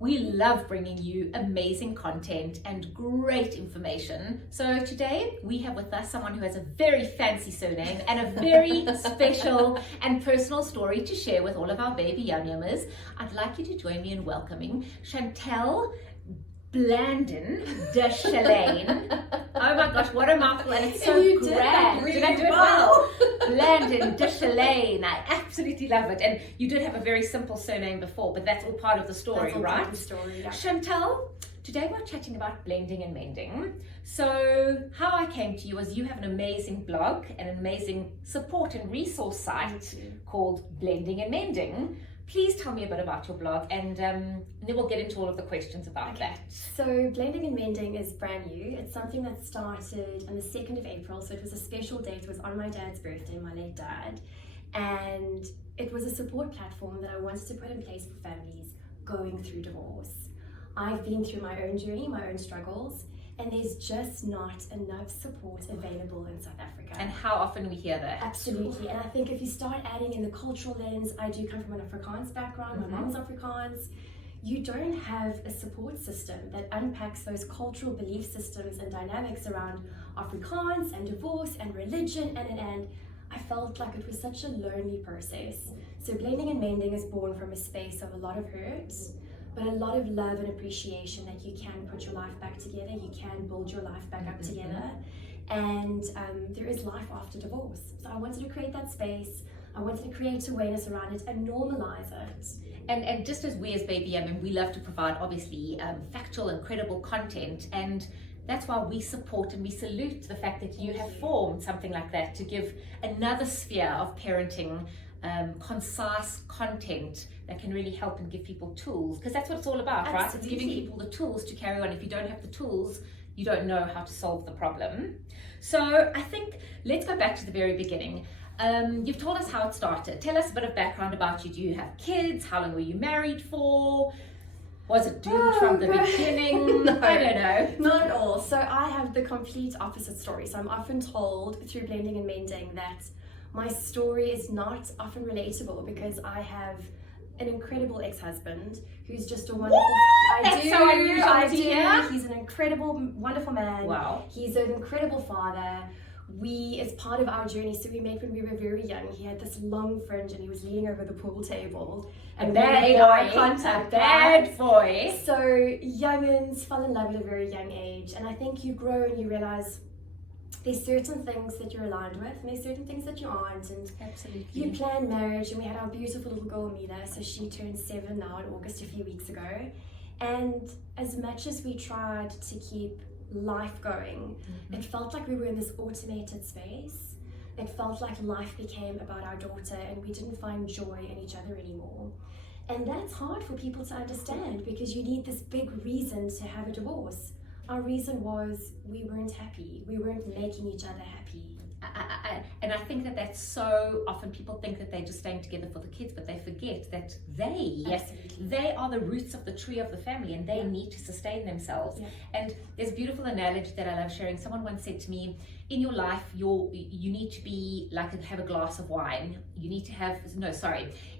We love bringing you amazing content and great information. So today we have with us someone who has a very fancy surname and a very special and personal story to share with all of our baby yum-yummers. I'd like you to join me in welcoming Chantelle Blending Mending. Oh my gosh, what a mouthful, and it's so you grand. Did I do it well? Blending Mending. I absolutely love it. And you did have a very simple surname before, but that's all part of the story, That's all right? part of the story, yeah. Chantelle, today we're chatting about blending and mending. So how I came to you was you have an amazing blog and an amazing support and resource site called Blending and Mending. Please tell me a bit about your blog, and then we'll get into all of the questions about that. So Blending and Mending is brand new. It's something that started on the 2nd of April, so it was a special date. It was on my dad's birthday, my late dad, and it was a support platform that I wanted to put in place for families going through divorce. I've been through my own journey, my own struggles, and there's just not enough support available in South Africa. And how often we hear that? Absolutely, and I think if you start adding in the cultural lens, I do come from an Afrikaans background, my mom's Afrikaans, you don't have a support system that unpacks those cultural belief systems and dynamics around Afrikaans and divorce and religion, and I felt like it was such a lonely process. So Blending and Mending is born from a space of a lot of hurt, but a lot of love and appreciation that you can put your life back together, you can build your life back up together, and there is life after divorce. So I wanted to create that space, I wanted to create awareness around it and normalize it. And just as we as BabyYumYum, we love to provide obviously factual and credible content, and that's why we support and we salute the fact that you have formed something like that to give another sphere of parenting concise content that can really help and give people tools, because that's what it's all about. Absolutely. Right? It's giving people the tools to carry on. If you don't have the tools, you don't know how to solve the problem. So I think let's go back to the very beginning. You've told us how it started. Tell us a bit of background about you. Do you have kids? How long were you married for? Was it doomed from the beginning? No, I don't know. Not at all. So I have the complete opposite story. So I'm often told through Blending and Mending that my story is not often relatable because I have an incredible ex-husband who's just a wonderful... That's so unusual to hear. He's an incredible, wonderful man. Wow. He's an incredible father. As part of our journey, so we met when we were very young. He had this long fringe and he was leaning over the pool table. And we made eye contact. Bad boy. So youngins fell in love at a very young age. And I think you grow and you realize there's certain things that you're aligned with and there's certain things that you aren't, and absolutely you plan marriage. And we had our beautiful little girl Mila, so she turned 7 now in August a few weeks ago, and as much as we tried to keep life going, it felt like we were in this automated space. It felt like life became about our daughter and we didn't find joy in each other anymore. And that's hard for people to understand because you need this big reason to have a divorce. Our reason was we weren't happy. We weren't making each other happy. And I think that that's so often people think that they're just staying together for the kids, but they forget that they are the roots of the tree of the family, and they need to sustain themselves. And there's a beautiful analogy that I love sharing. Someone once said to me, in your life, you need to be like have a glass of wine.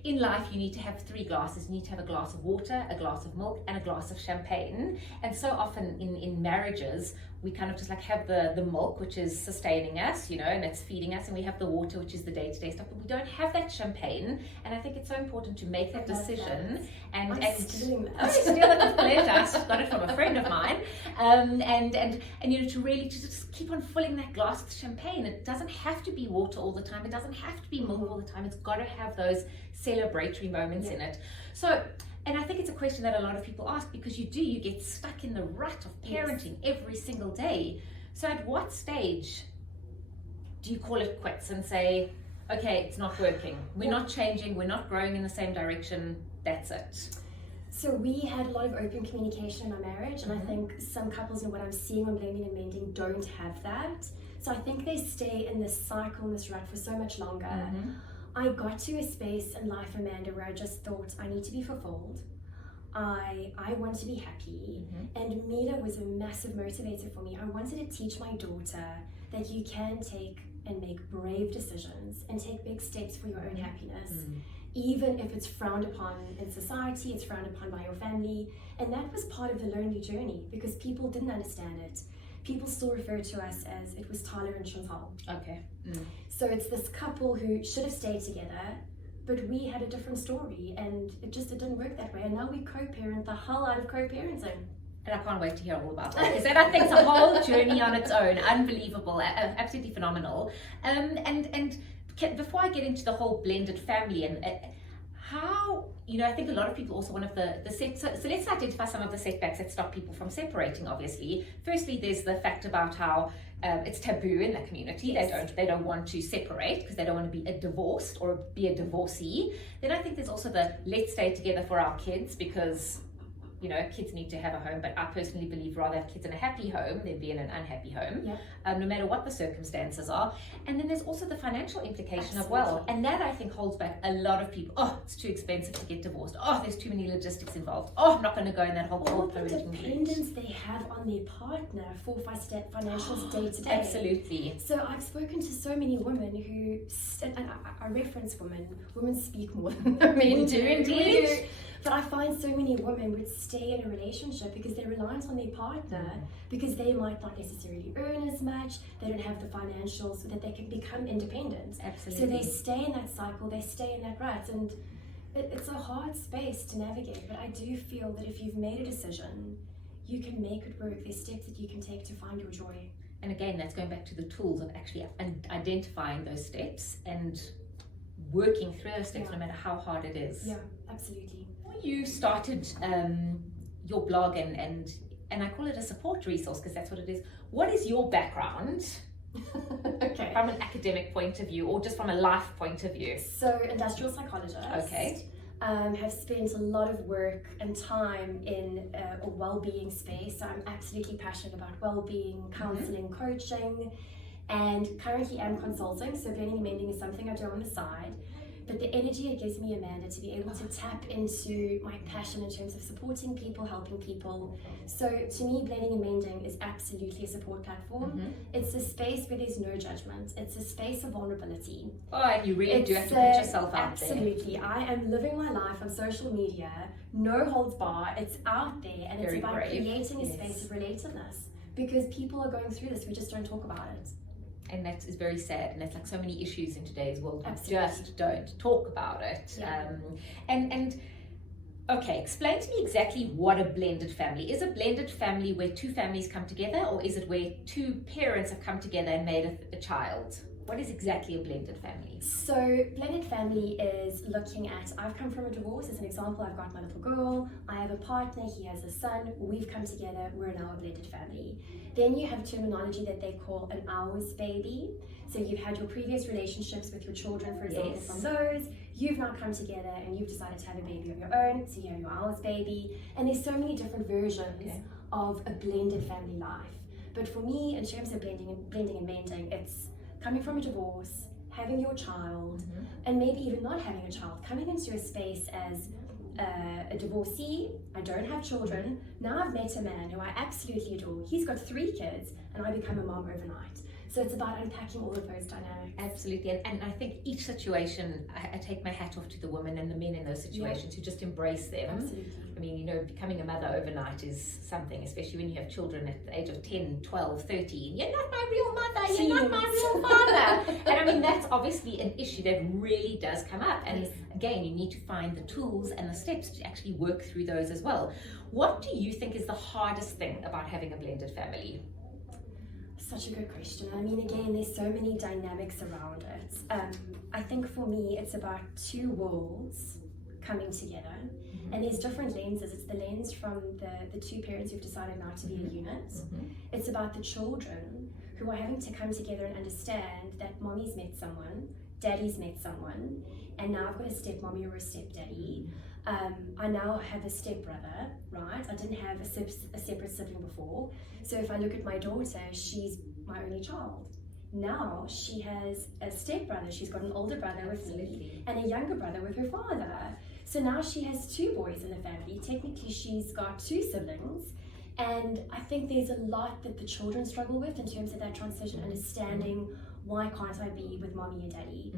In life you need to have 3 glasses. You need to have a glass of water, a glass of milk, and a glass of champagne. And so often in marriages, we kind of just like have the milk, which is sustaining us, and that's feeding us, and we have the water, which is the day-to-day stuff, but we don't have that champagne. And I think it's so important to make that decision. And stealing that. Oh, you steal it with pleasure. I got it from a friend of mine. And to really just keep on filling that glass with champagne. It doesn't have to be water all the time. It doesn't have to be milk all the time. It's got to have those celebratory moments in it. So, and I think it's a question that a lot of people ask because you get stuck in the rut of parenting every single day. So at what stage do you call it quits and say, okay, it's not working. We're not changing. We're not growing in the same direction. That's it. So we had a lot of open communication in our marriage, and I think some couples, and what I'm seeing on Blending and Mending, don't have that. So I think they stay in this cycle, in this rut for so much longer. I got to a space in life, Amanda, where I just thought I need to be fulfilled. I want to be happy. And Mila was a massive motivator for me. I wanted to teach my daughter that you can take and make brave decisions and take big steps for your own happiness. even if it's frowned upon in society, it's frowned upon by your family. And that was part of the lonely journey because people didn't understand it. People still refer to us as it was Tyler and Chantelle. Okay. So it's this couple who should have stayed together, but we had a different story, and it didn't work that way. And now we co-parent the hell out of co-parenting. And I can't wait to hear all about that, because I think it's a whole journey on its own. Unbelievable, absolutely phenomenal. And before I get into the whole blended family and how, I think a lot of people also, one of the so let's identify some of the setbacks that stop people from separating, obviously. Firstly, there's the fact about how it's taboo in the community. Yes. They don't want to separate because they don't want to be divorced or be a divorcee. Then I think there's also the let's stay together for our kids, because kids need to have a home, but I personally believe rather have kids in a happy home than be in an unhappy home, no matter what the circumstances are. And then there's also the financial implication as well. And that I think holds back a lot of people. Oh, it's too expensive to get divorced. Oh, there's too many logistics involved. Oh, I'm not going to go in that whole all the dependence they have on their partner for financials day to day. Absolutely. So I've spoken to so many women who, and I reference women speak more than men do. Indeed. But I find so many women would stay in a relationship because they're reliant on their partner, because they might not necessarily earn as much, they don't have the financials so that they can become independent. Absolutely. So they stay in that cycle, they stay in that rut, and it's a hard space to navigate. But I do feel that if you've made a decision, you can make it work. There's steps that you can take to find your joy. And again, that's going back to the tools of actually identifying those steps and working through those steps, no matter how hard it is. Yeah, absolutely. You started your blog and I call it a support resource because that's what it is. What is your background? Okay. From an academic point of view or just from a life point of view? So, industrial psychologist. Okay. Have spent a lot of work and time in a well-being space. So I'm absolutely passionate about well-being, counseling, coaching, and currently I'm consulting. So blending and mending is something I do on the side. But the energy it gives me, Amanda, to be able to tap into my passion in terms of supporting people, helping people. So to me, blending and mending is absolutely a support platform. It's a space where there's no judgment. It's a space of vulnerability. Oh, and you really do have to put yourself out there. Absolutely. I am living my life on social media, no holds bar. It's out there, and it's about creating a space of relatedness, because people are going through this. We just don't talk about it. And that is very sad, and that's like so many issues in today's world. Absolutely. Just don't talk about it. And okay, explain to me exactly what a blended family is. A blended family where two families come together, or is it where two parents have come together and made a child? What is exactly a blended family? So blended family is looking at, I've come from a divorce as an example. I've got my little girl, I have a partner, he has a son, we've come together, we're now a blended family. Then you have terminology that they call an ours baby. So you've had your previous relationships with your children, for example, from those. You've now come together and you've decided to have a baby of your own, so you have your ours baby. And there's so many different versions of a blended family life. But for me, in terms of blending and mending, it's coming from a divorce, having your child, and maybe even not having a child, coming into a space as a divorcee. I don't have children. Now I've met a man who I absolutely adore. He's got 3 kids, and I become a mom overnight. So it's about unpacking all of those dynamics. Absolutely, and I think each situation, I take my hat off to the women and the men in those situations who just embrace them. Absolutely. I mean, becoming a mother overnight is something, especially when you have children at the age of 10, 12, 13. You're not my real mother, you're not my real father. And I mean, that's obviously an issue that really does come up. And again, you need to find the tools and the steps to actually work through those as well. What do you think is the hardest thing about having a blended family? Such a good question. I mean, again, there's so many dynamics around it. I think for me, it's about 2 worlds coming together. And there's different lenses. It's the lens from the 2 parents who've decided now to be a unit. It's about the children who are having to come together and understand that mommy's met someone, daddy's met someone, and now I've got a stepmommy or a stepdaddy. I now have a stepbrother, right? I didn't have a separate sibling before. So if I look at my daughter, she's my only child. Now she has a stepbrother. She's got an older brother with me and a younger brother with her father. So now she has 2 boys in the family. Technically, she's got 2 siblings. And I think there's a lot that the children struggle with in terms of that transition, understanding why can't I be with mommy and daddy?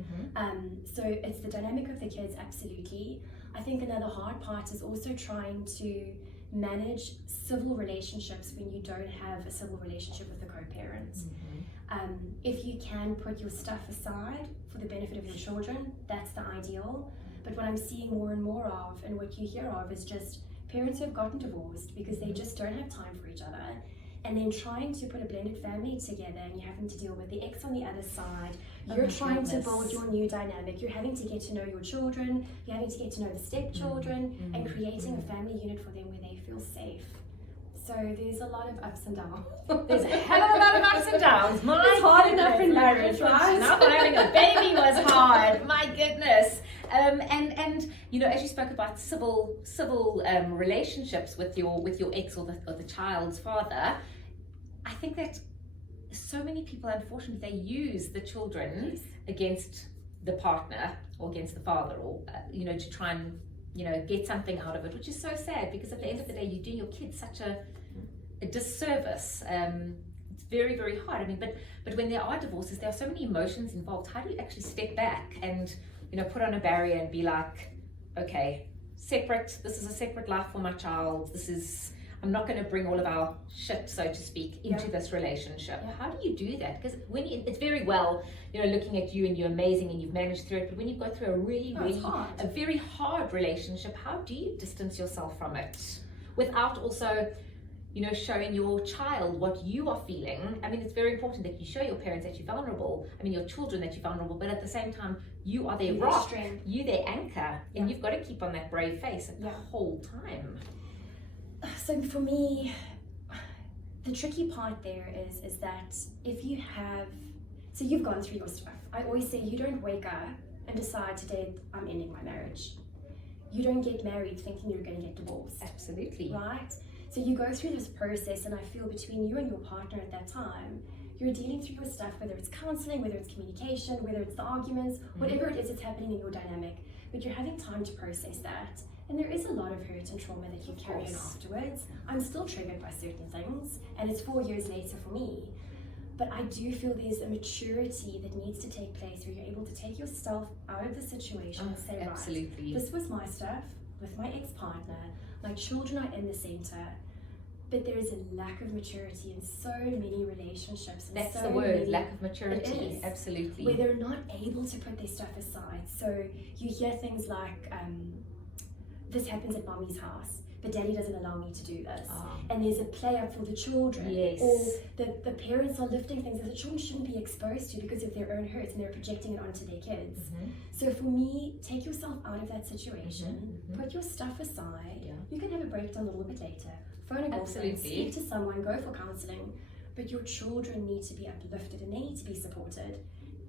So it's the dynamic of the kids, absolutely. I think another hard part is also trying to manage civil relationships when you don't have a civil relationship with the co-parent. If you can put your stuff aside for the benefit of your children, that's the ideal. But what I'm seeing more and more of, and what you hear of, is just parents who have gotten divorced because they just don't have time for each other, and then trying to put a blended family together, and you're having to deal with the ex on the other side. You're trying to build your new dynamic. You're having to get to know your children. You're having to get to know the stepchildren, and creating a family unit for them where they feel safe. So there's a lot of ups and downs. There's a hell of a lot of ups and downs. It's hard enough in marriage, right? Not having a baby was hard. My goodness. And you know, as you spoke about civil relationships with your ex or the child's father, I think that so many people, unfortunately, they use the children against the partner or against the father, or you know, to try and get something out of it, which is so sad, because at the end of the day, you're doing your kids such a disservice. It's very, very hard. I mean, but when there are divorces, there are so many emotions involved. How do you actually step back and put on a barrier and be like, okay, separate. This is a separate life for my child. I'm not going to bring all of our shit, so to speak, into this relationship. How do you do that? Because it's very well, looking at you and you're amazing and you've managed through it, but when you go through a very hard relationship, how do you distance yourself from it without also, showing your child what you are feeling? I mean, it's very important that you show your parents that you're vulnerable. I mean, your children that you're vulnerable, but at the same time, you are their rock, you their anchor, and you've got to keep on that brave face the whole time. So for me, the tricky part there is that if you have, so you've gone through your stuff. I always say you don't wake up and decide today I'm ending my marriage. You don't get married thinking you're going to get divorced. Absolutely. Right? So you go through this process, and I feel between you and your partner at that time, you're dealing through your stuff, whether it's counseling, whether it's communication, whether it's the arguments, whatever it is that's happening in your dynamic, but you're having time to process that. And there is a lot of hurt and trauma that you carry on afterwards. I'm still triggered by certain things, and it's 4 years later for me. But I do feel there's a maturity that needs to take place where you're able to take yourself out of the situation and say, right, this was my stuff with my ex-partner, my children are in the center, but there is a lack of maturity in so many relationships. And that's the word, lack of maturity. Absolutely. Where they're not able to put their stuff aside. So you hear things like, this happens at mommy's house, but daddy doesn't allow me to do this. And there's a play up for the children. Or the parents are lifting things that the children shouldn't be exposed to because of their own hurts, and they're projecting it onto their kids. So for me, take yourself out of that situation, put your stuff aside. You can have a breakdown a little bit later. Phone a girlfriend, speak to someone, go for counseling. But your children need to be uplifted and they need to be supported.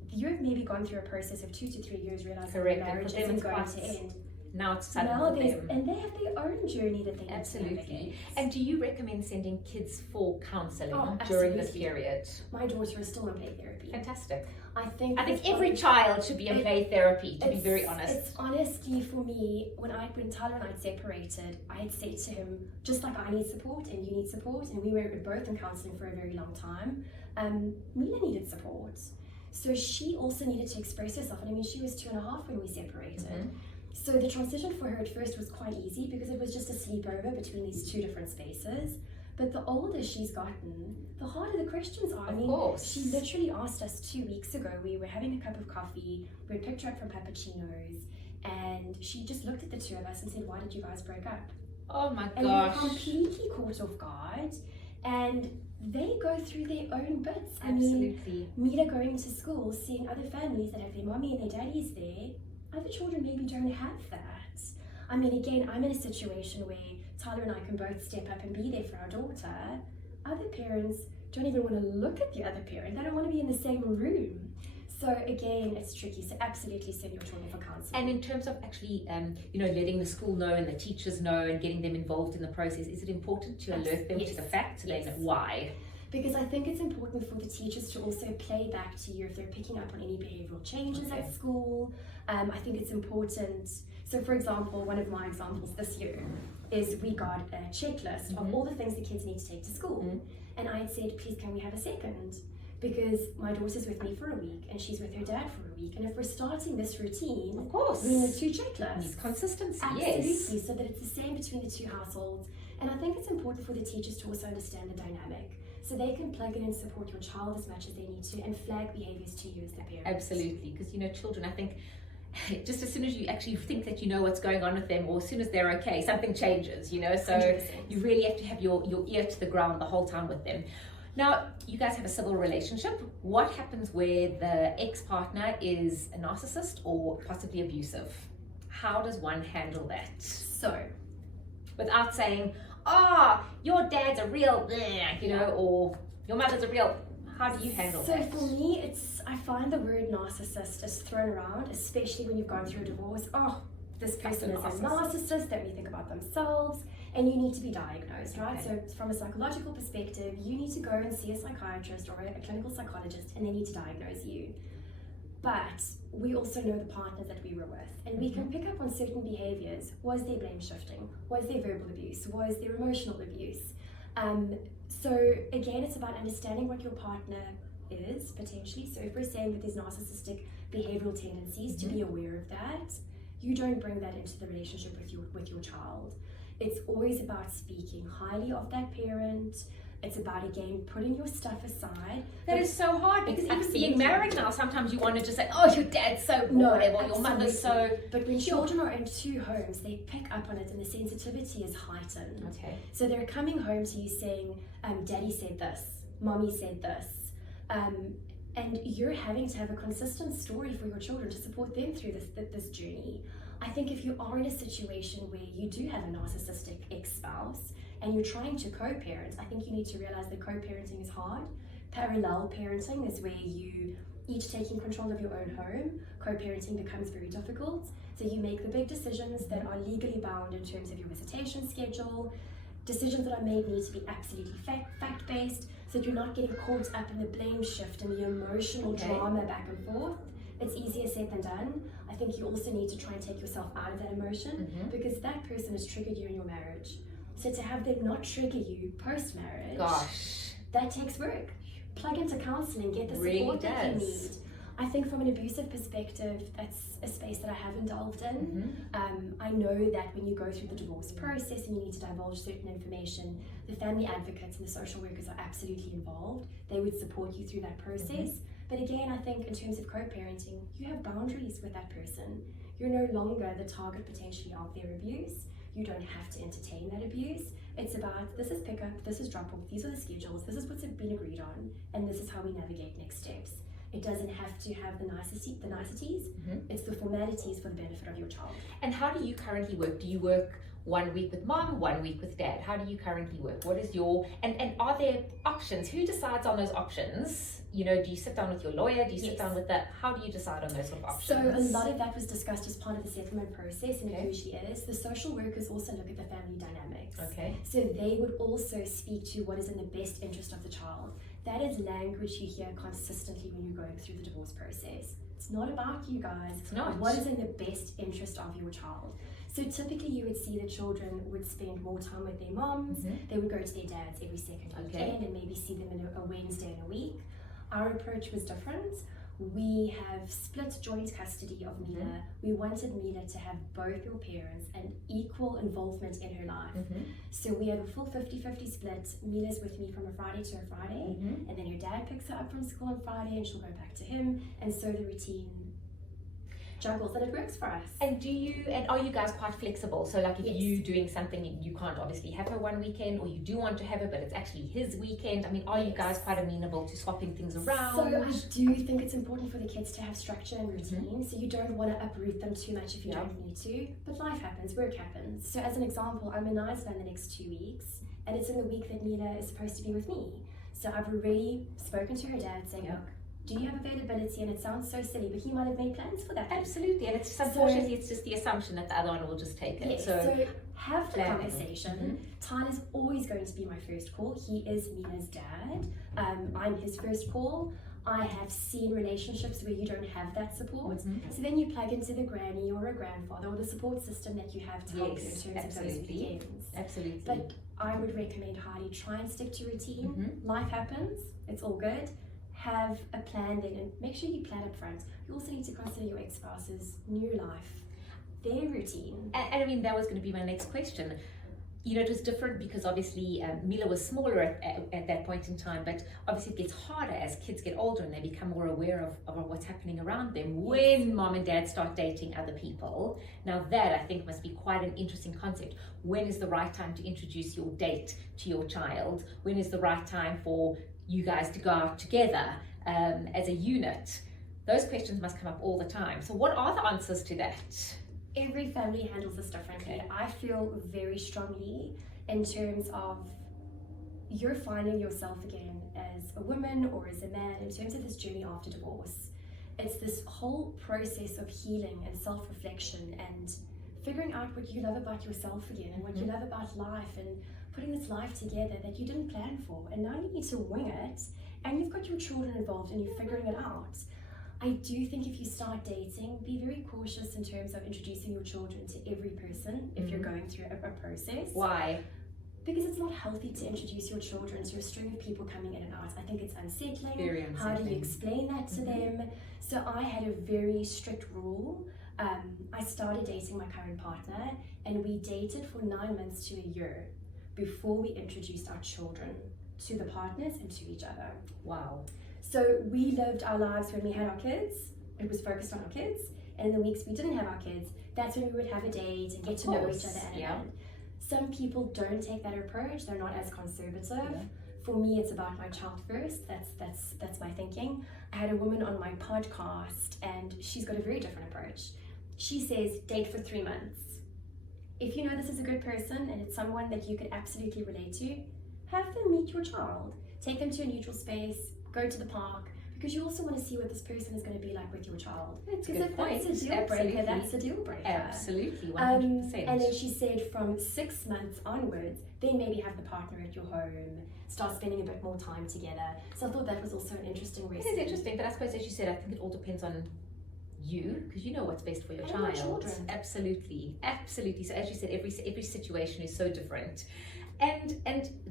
You've maybe gone through a process of 2 to 3 years realizing your marriage isn't going to end. Now it's time for them. And they have their own journey that they need to navigate. And do you recommend sending kids for counselling during this period? My daughter is still in play therapy. Fantastic. I think every child should be in play therapy, to be very honest. It's honestly, for me, when Tyler and I separated, I had said to him, just like I need support and you need support, and we were both in counselling for a very long time, Mila needed support. So she also needed to express herself. And I mean, she was 2.5 when we separated. So the transition for her at first was quite easy because it was just a sleepover between these 2 different spaces. But the older she's gotten, the harder the questions are. Of course. She literally asked us 2 weeks ago, we were having a cup of coffee, we had picked her up from Pappuccino's, and she just looked at the 2 of us and said, why did you guys break up? Oh my gosh. And we were completely caught off guard. And they go through their own bits. Absolutely. I mean, Mila going to school, seeing other families that have their mommy and their daddies there, other children maybe don't have that. I mean, again, I'm in a situation where Tyler and I can both step up and be there for our daughter. Other parents don't even want to look at the other parent. They don't want to be in the same room. So again, it's tricky. So absolutely send your children for counselling. And in terms of actually, letting the school know and the teachers know and getting them involved in the process, is it important to alert them to the fact? So they know why? Because I think it's important for the teachers to also play back to you if they're picking up on any behavioural changes at school. I think it's important. So for example, one of my examples this year is we got a checklist of all the things the kids need to take to school. And I had said, please can we have a second? because my daughter's with me for a week and she's with her dad for a week. And if we're starting this routine, of course, we need 2 checklists. Needs consistency, absolutely, yes. so that it's the same between the 2 households. And I think it's important for the teachers to also understand the dynamic, so they can plug in and support your child as much as they need to and flag behaviors to you as the parent. Absolutely, because children, I think, just as soon as you actually think that you know what's going on with them, or as soon as they're okay, something changes, so 100%. You really have to have your ear to the ground the whole time with them. Now, you guys have a civil relationship. What happens where the ex-partner is a narcissist or possibly abusive? How does one handle that? So, without saying, your dad's a real, or your mother's a real, how do you handle that? So for me, I find the word narcissist is thrown around, especially when you've gone through a divorce. This person is a narcissist, they only think about themselves, and you need to be diagnosed, right? Okay. So from a psychological perspective, you need to go and see a psychiatrist or a clinical psychologist, and they need to diagnose you. But we also know the partners that we were with, and we can pick up on certain behaviors. Was there blame shifting? Was there verbal abuse? Was there emotional abuse? So again, it's about understanding what your partner is, potentially. So if we're saying that there's narcissistic behavioral tendencies, to be aware of that. You don't bring that into the relationship with your child. It's always about speaking highly of that parent. It's about, again, putting your stuff aside. That is so hard, because even being married now, sometimes you want to just say, your dad's so whatever, or your mother's so... But when children are in 2 homes, they pick up on it and the sensitivity is heightened. Okay. So they're coming home to you saying, Daddy said this, Mommy said this. And you're having to have a consistent story for your children to support them through this journey. I think if you are in a situation where you do have a narcissistic ex-spouse and you're trying to co-parent, I think you need to realize that co-parenting is hard. Parallel parenting is where you each taking control of your own home. Co-parenting becomes very difficult. So you make the big decisions that are legally bound in terms of your visitation schedule. Decisions that are made need to be absolutely fact-based, so that you're not getting caught up in the blame shift and the emotional drama back and forth. It's easier said than done. I think you also need to try and take yourself out of that emotion, because that person has triggered you in your marriage. So to have them not trigger you post-marriage, that takes work. Plug into counseling, get the support that you need. I think from an abusive perspective, that's a space that I haven't delved in. I know that when you go through the divorce process and you need to divulge certain information, the family advocates and the social workers are absolutely involved. They would support you through that process. But again, I think in terms of co-parenting, you have boundaries with that person. You're no longer the target potentially of their abuse. You don't have to entertain that abuse. It's about, this is pickup, this is drop-off, these are the schedules, this is what's been agreed on, and this is how we navigate next steps. It doesn't have to have the niceties. It's the formalities for the benefit of your child. And how do you currently work? Do you work 1 week with mom, 1 week with dad? How do you currently work? What is your, and are there options? Who decides on those options? Do you sit down with your lawyer? Do you sit down with how do you decide on those sort of options? So a lot of that was discussed as part of the settlement process, and it usually is. The social workers also look at the family dynamics. Okay. So they would also speak to what is in the best interest of the child. That is language you hear consistently when you're going through the divorce process. It's not about you guys. It's not. What is in the best interest of your child? So typically you would see that children would spend more time with their moms. They would go to their dads every second weekend and maybe see them in a Wednesday in a week. Our approach was different. We have split joint custody of Mila. We wanted Mila to have both your parents and equal involvement in her life. So we had a full 50-50 split. Mila's with me from a Friday to a Friday, and then her dad picks her up from school on Friday and she'll go back to him, and so the routine juggles, and it works for us. And are you guys quite flexible? So like if you doing something, you can't obviously have her one weekend, or you do want to have her but it's actually his weekend. I mean, are you guys quite amenable to swapping things around? So I do think it's important for the kids to have structure and routine. So you don't want to uproot them too much if you don't need to, but life happens, work happens. So as an example, I'm in Iceland the next 2 weeks, and it's in the week that Mila is supposed to be with me. So I've already spoken to her dad saying, look, do you have availability? And it sounds so silly, but he might have made plans for that. Absolutely, and it's unfortunately it's just the assumption that the other one will just take it. Yes, so have the conversation. Tyler's always going to be my first call. He is Mila's dad. I'm his first call. I have seen relationships where you don't have that support. So then you plug into the granny or a grandfather or the support system that you have to help you in terms of those weekends. Absolutely. But I would recommend highly try and stick to routine. Life happens. It's all good. have a plan then, and make sure you plan up front. You also need to consider your ex-spouse's new life, their routine. And I mean, that was going to be my next question. You know, it was different because obviously Mila was smaller at that point in time, but obviously it gets harder as kids get older and they become more aware of what's happening around them when mom and dad start dating other people. Now that, I think, must be quite an interesting concept. When is the right time to introduce your date to your child? When is the right time for you guys to go out together as a unit? Those questions must come up all the time. So what are the answers to that? Every family handles this differently. I feel very strongly in terms of you're finding yourself again as a woman or as a man in terms of this journey after divorce. It's this whole process of healing and self-reflection and figuring out what you love about yourself again and what you love about life and putting this life together that you didn't plan for. And now you need to wing it, and you've got your children involved and you're figuring it out. I do think if you start dating, be very cautious in terms of introducing your children to every person if you're going through a process. Why? Because it's not healthy to introduce your children to a string of people coming in and out. I think it's unsettling. Very unsettling. How do you explain that to them? So I had a very strict rule. I started dating my current partner, and we dated for 9 months to a year before we introduced our children to the partners and to each other. Wow. So we lived our lives when we had our kids. It was focused on our kids. And in the weeks we didn't have our kids, that's when we would have a date and get to know each other. And some people don't take that approach. They're not as conservative. For me, it's about my child first. That's my thinking. I had a woman on my podcast, and she's got a very different approach. She says, date for 3 months. If you know this is a good person and it's someone that you could absolutely relate to, have them meet your child. Take them to a neutral space, go to the park, because you also want to see what this person is going to be like with your child. That's a good point. That's a deal breaker. That's a deal breaker. Absolutely, 100%. And then she said from 6 months onwards, then maybe have the partner at your home, start spending a bit more time together. So I thought that was also an interesting recipe. It is interesting, but I suppose, as you said, I think it all depends on you, because you know what's best for your child. Your children. Absolutely. So as you said, every situation is so different. And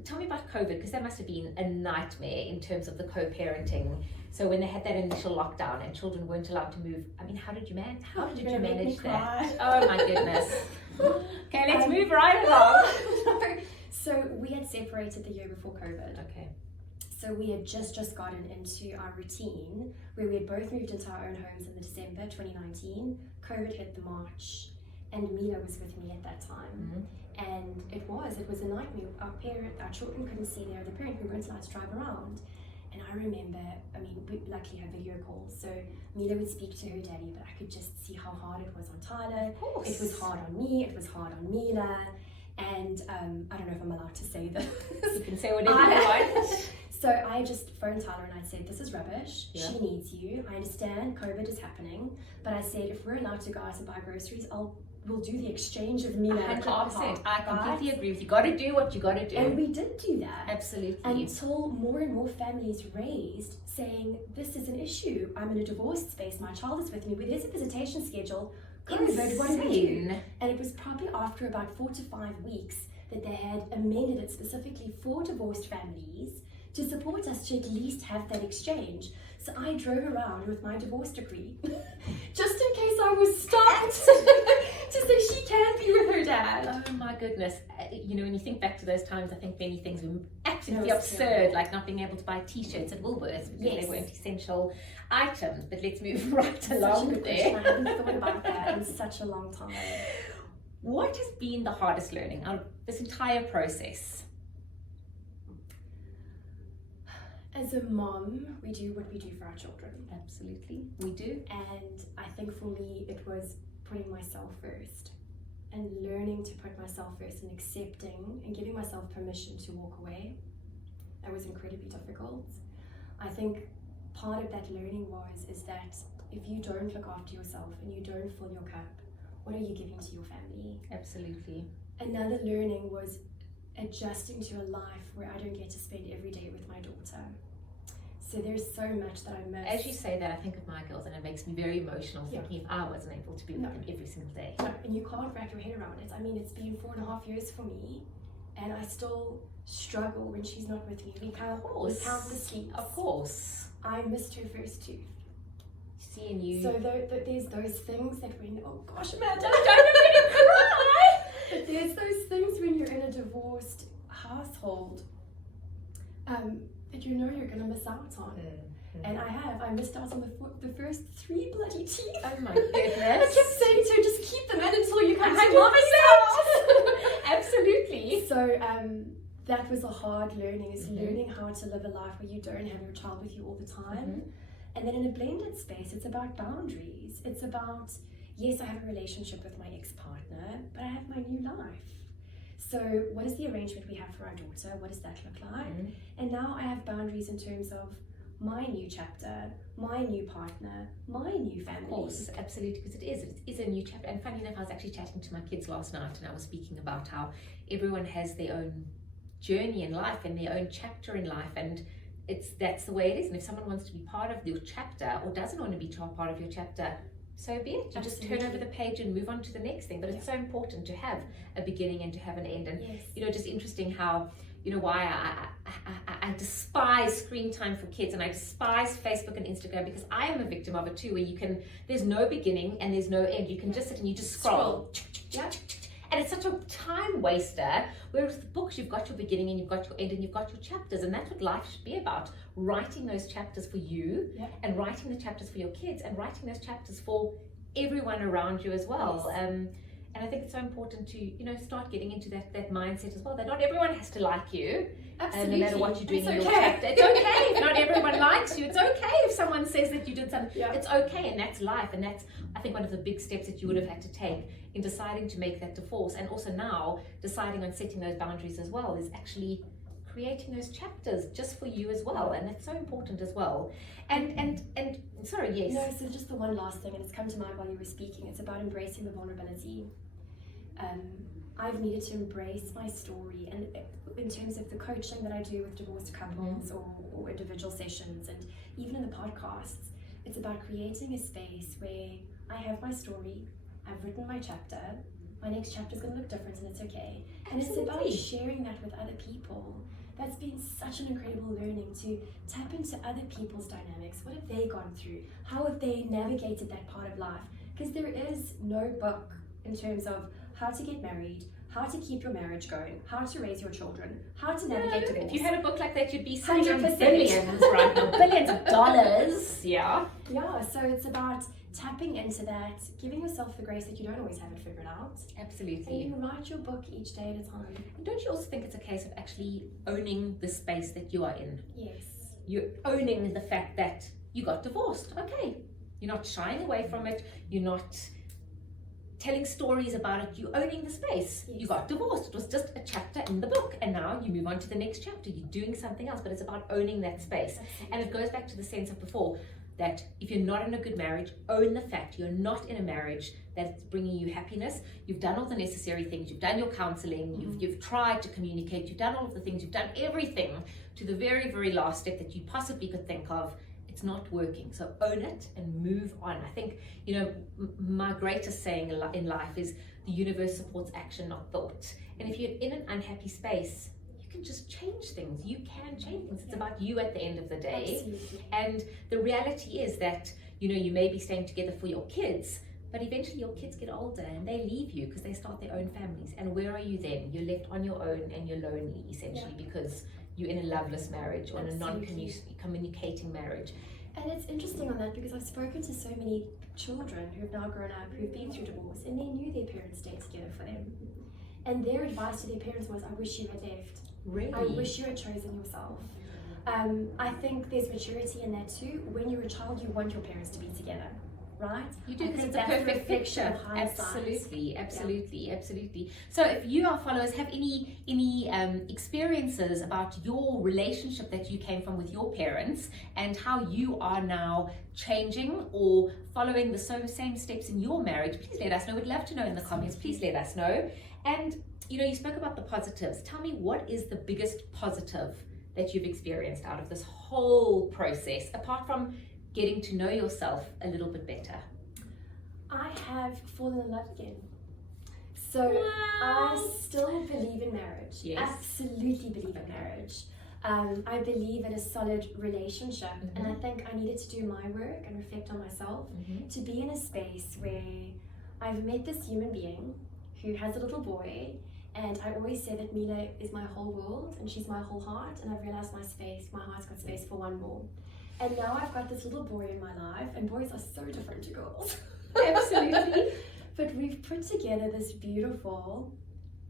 tell me about COVID, because that must have been a nightmare in terms of the co-parenting. So when they had that initial lockdown and children weren't allowed to move, I mean, how did you manage that? Oh my goodness. Okay, let's move right along. So we had separated the year before COVID. Okay. So we had just gotten into our routine where we had both moved into our own homes in the December 2019. COVID hit the March, and Mila was with me at that time. And it was a nightmare. Our children couldn't see their other parent. We weren't allowed to drive around. And I remember, we luckily had video calls, so Mila would speak to her daddy, but I could just see how hard it was on Tyler. Of course. It was hard on me, it was hard on Mila. And I don't know if I'm allowed to say this. You can say whatever you want. So I just phoned Tyler and I said, this is rubbish. Yeah. She needs you. I understand COVID is happening, but I said, if we're allowed to go out and buy groceries, we'll do the exchange of Mila. 100%. I completely agree with you. You got to do what you got to do. And we did do that. Absolutely. Until more and more families raised saying, this is an issue. I'm in a divorced space. My child is with me. There's a visitation schedule. COVID, what do we do? And it was probably after about 4 to 5 weeks that they had amended it specifically for divorced families to support us to at least have that exchange. So I drove around with my divorce decree, just in case I was stopped, to say she can be with her dad. Oh my goodness. When you think back to those times, I think many things were absolutely absurd, like not being able to buy t-shirts at Woolworths because they weren't essential items. But let's move right along there. I haven't thought about that in such a long time. What has been the hardest learning out of this entire process? As a mom, we do what we do for our children. Absolutely, we do. And I think for me, it was putting myself first and learning to put myself first and accepting and giving myself permission to walk away. That was incredibly difficult. I think part of that learning is that if you don't look after yourself and you don't fill your cup, what are you giving to your family? Absolutely. Another learning was adjusting to a life where I don't get to spend every day with my daughter. So there's so much that I miss. As you say that, I think of my girls, and it makes me very emotional thinking if I wasn't able to be with them every single day. No, and you can't wrap your head around it. It's been 4.5 years for me, and I still struggle when she's not with me. We count the sleeps. Of course. I missed her first tooth. Seeing you. So there's those things that when, oh gosh, Amanda, don't let me cry. but there's those things when you're in a divorced household that you know you're going to miss out on. And I missed out on the first 3 bloody teeth. Oh my goodness. I kept saying to her, just keep them in until you come to 100%. Absolutely. So that was a hard learning, is learning how to live a life where you don't have your child with you all the time. And then in a blended space, it's about boundaries. It's about, yes, I have a relationship with my ex-partner, but I have my new life. So what is the arrangement we have for our daughter? What does that look like? And now I have boundaries in terms of my new chapter, my new partner, my new family. Of course, absolutely, because it is a new chapter. And funny enough, I was actually chatting to my kids last night, and I was speaking about how everyone has their own journey in life and their own chapter in life, and that's the way it is. And if someone wants to be part of your chapter or doesn't want to be part of your chapter, so be it. You just turn over the page and move on to the next thing. But it's so important to have a beginning and to have an end. And just interesting how, why I despise screen time for kids, and I despise Facebook and Instagram, because I am a victim of it too, where there's no beginning and there's no end. You can just sit and you just scroll. And it's such a time waster. Whereas with books, you've got your beginning and you've got your end and you've got your chapters. And that's what life should be about. Writing those chapters for you, and writing the chapters for your kids, and writing those chapters for everyone around you as well. And I think it's so important to, start getting into that mindset as well, that not everyone has to like you. Absolutely. No matter what you're doing in your chapter. It's okay if not everyone likes you. It's okay if someone says that you did something. It's okay, and that's life. And that's, I think, one of the big steps that you would have had to take in deciding to make that divorce. And also now, deciding on setting those boundaries as well, is actually creating those chapters just for you as well. And that's so important as well. And sorry, yes. No, so just the one last thing, and it's come to mind while you were speaking, it's about embracing the vulnerability. I've needed to embrace my story, and in terms of the coaching that I do with divorced couples or individual sessions, and even in the podcasts, it's about creating a space where I have my story, I've written my chapter, my next chapter is going to look different, and it's okay. And it's about sharing that with other people. That's been such an incredible learning, to tap into other people's dynamics. What have they gone through? How have they navigated that part of life? Because there is no book in terms of how to get married, how to keep your marriage going, how to raise your children, how to navigate divorce. If you had a book like that, you'd be sitting on 100%. billions right now, billions of dollars. Yeah, so it's about tapping into that, giving yourself the grace that you don't always have it figured out. Absolutely. And you write your book each day at a time. And don't you also think it's a case of actually owning the space that you are in? Yes. You're owning the fact that you got divorced. Okay. You're not shying away from it. You're not telling stories about it. You're owning the space. You got divorced. It was just a chapter in the book, and now you move on to the next chapter. You're doing something else, but it's about owning that space. And it goes back to the sense of before, that if you're not in a good marriage, own the fact you're not in a marriage that's bringing you happiness. You've done all the necessary things. You've done your counseling. You've tried to communicate. You've done all of the things. You've done everything to the very, very last step that you possibly could think of. It's not working. So own it and move on. I think, my greatest saying in life is the universe supports action, not thought. And if you're in an unhappy space, you can just change things. You can change things. It's about you at the end of the day. Absolutely. And the reality is that, you may be staying together for your kids, but eventually your kids get older and they leave you because they start their own families. And where are you then? You're left on your own and you're lonely, essentially, because you're in a loveless marriage or in a non-communicating marriage. And it's interesting on that, because I've spoken to so many children who've now grown up, who've been through divorce, and they knew their parents stayed together for them. And their advice to their parents was, I wish you had left. Really? I wish you had chosen yourself. I think there's maturity in that too. When you're a child, you want your parents to be together, right? You do, because it's a that's the perfect reflection picture. of hindsight. Absolutely. So if you, our followers, have any experiences about your relationship that you came from with your parents, and how you are now changing or following the same steps in your marriage, please let us know. We'd love to know in the comments. Please let us know. And you spoke about the positives. Tell me, what is the biggest positive that you've experienced out of this whole process, apart from getting to know yourself a little bit better? I have fallen in love again. So I still believe in marriage. Yes. Absolutely believe in marriage. I believe in a solid relationship, and I think I needed to do my work and reflect on myself to be in a space where I've met this human being who has a little boy, and I always say that Mila is my whole world and she's my whole heart, and I've realized my heart's got space for one more. And now I've got this little boy in my life, and boys are so different to girls. Absolutely. But we've put together this beautiful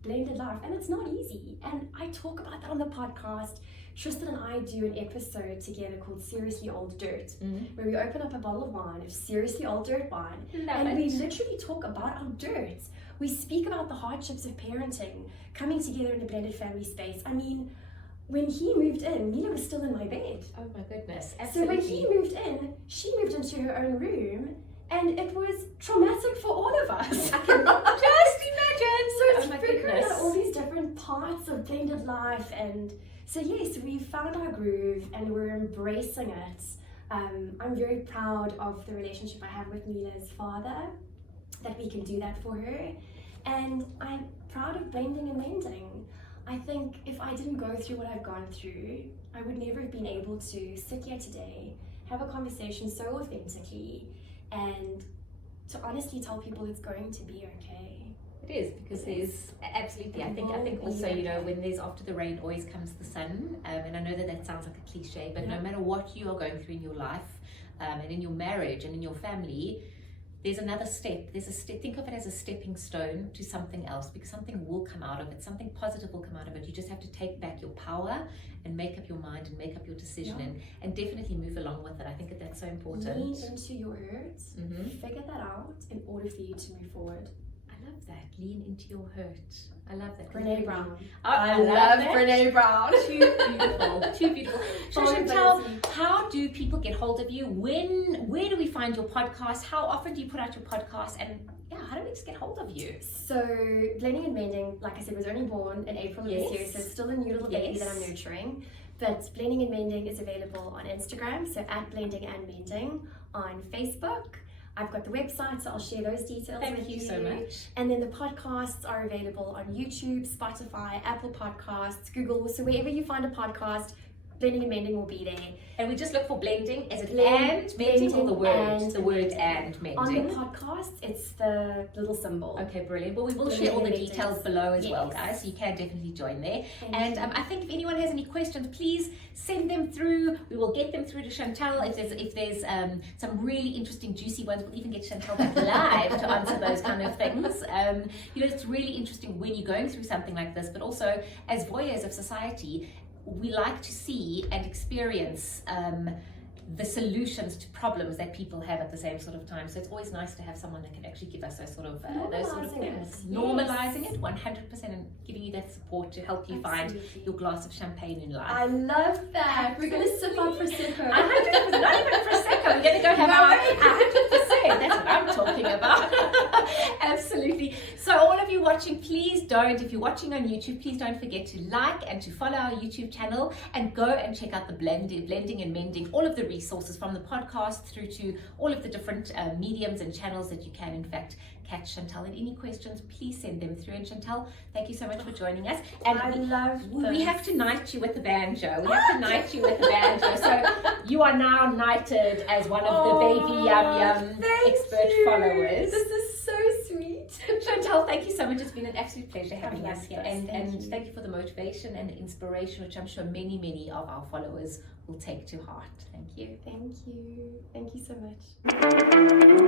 blended life, and it's not easy. And I talk about that on the podcast. Tristan and I do an episode together called Seriously Old Dirt, where we open up a bottle of wine, of seriously old dirt wine, we literally talk about our dirt. We speak about the hardships of parenting, coming together in a blended family space. I mean, when he moved in, Mila was still in my bed. Oh my goodness, absolutely. So when he moved in, she moved into her own room, and it was traumatic for all of us. I can just imagine. So it's oh my figuring goodness. out all these different parts of blended life, and so yes, we found our groove and we're embracing it. I'm very proud of the relationship I have with Mila's father, that we can do that for her, and I'm proud of blending and mending. I think if I didn't go through what I've gone through, I would never have been able to sit here today, have a conversation so authentically, and to honestly tell people it's going to be okay. It is, because there's absolutely, I think also, you know, when there's after the rain always comes the sun, and I know that sounds like a cliche, but no matter what you are going through in your life, and in your marriage and in your family, there's another step. There's a step. Think of it as a stepping stone to something else, because something will come out of it. Something positive will come out of it. You just have to take back your power and make up your mind and make up your decision, and definitely move along with it. I think that's so important. Lean into your hurts, figure that out in order for you to move forward. I love that. Lean into your hurt. I love that. Brene Brown. I love Brene Brown. Too beautiful. Too beautiful. So Chantelle, how do people get hold of you? Where do we find your podcast? How often do you put out your podcast? And how do we just get hold of you? So Blending and Mending, like I said, was only born in April of this year, so it's still a new little baby that I'm nurturing. But Blending and Mending is available on Instagram, so at Blending and Mending, on Facebook. I've got the website, so I'll share those details with you. Thank you so much. And then the podcasts are available on YouTube, Spotify, Apple Podcasts, Google. So wherever you find a podcast, Blending and Mending will be there. And we just look for blending. Is it and mending, or the word? The word and mending. On the podcast, it's the little symbol. Okay, brilliant. Well, we will share all the details below as well, guys, so you can definitely join there. And I think if anyone has any questions, please send them through. We will get them through to Chantelle. If there's some really interesting, juicy ones, we'll even get Chantelle back live to answer those kind of things. You know, it's really interesting when you're going through something like this, but also as voyeurs of society, we like to see and experience the solutions to problems that people have at the same sort of time. So it's always nice to have someone that can actually give us those sort of things. Normalizing it 100%, and giving you that support to help you find your glass of champagne in life. I love that. We're going to sip on Prosecco. 100%, not even Prosecco. We're going to go have our 100%. That's what I'm talking about. Absolutely. So all of you watching, please don't, if you're watching on YouTube, please don't forget to like and to follow our YouTube channel, and go and check out the blending and mending, all of the resources from the podcast through to all of the different mediums and channels that you can in fact catch Chantelle. And any questions, please send them through. And Chantelle, thank you so much for joining us. And we have to knight you with the banjo. We have to knight you with the banjo. So you are now knighted as one of the BabyYumYum expert followers. This is so sweet. Chantelle, thank you so much. It's been an absolute pleasure having us here. And thank you for the motivation and the inspiration, which I'm sure many of our followers will take to heart. Thank you. Thank you. Thank you so much.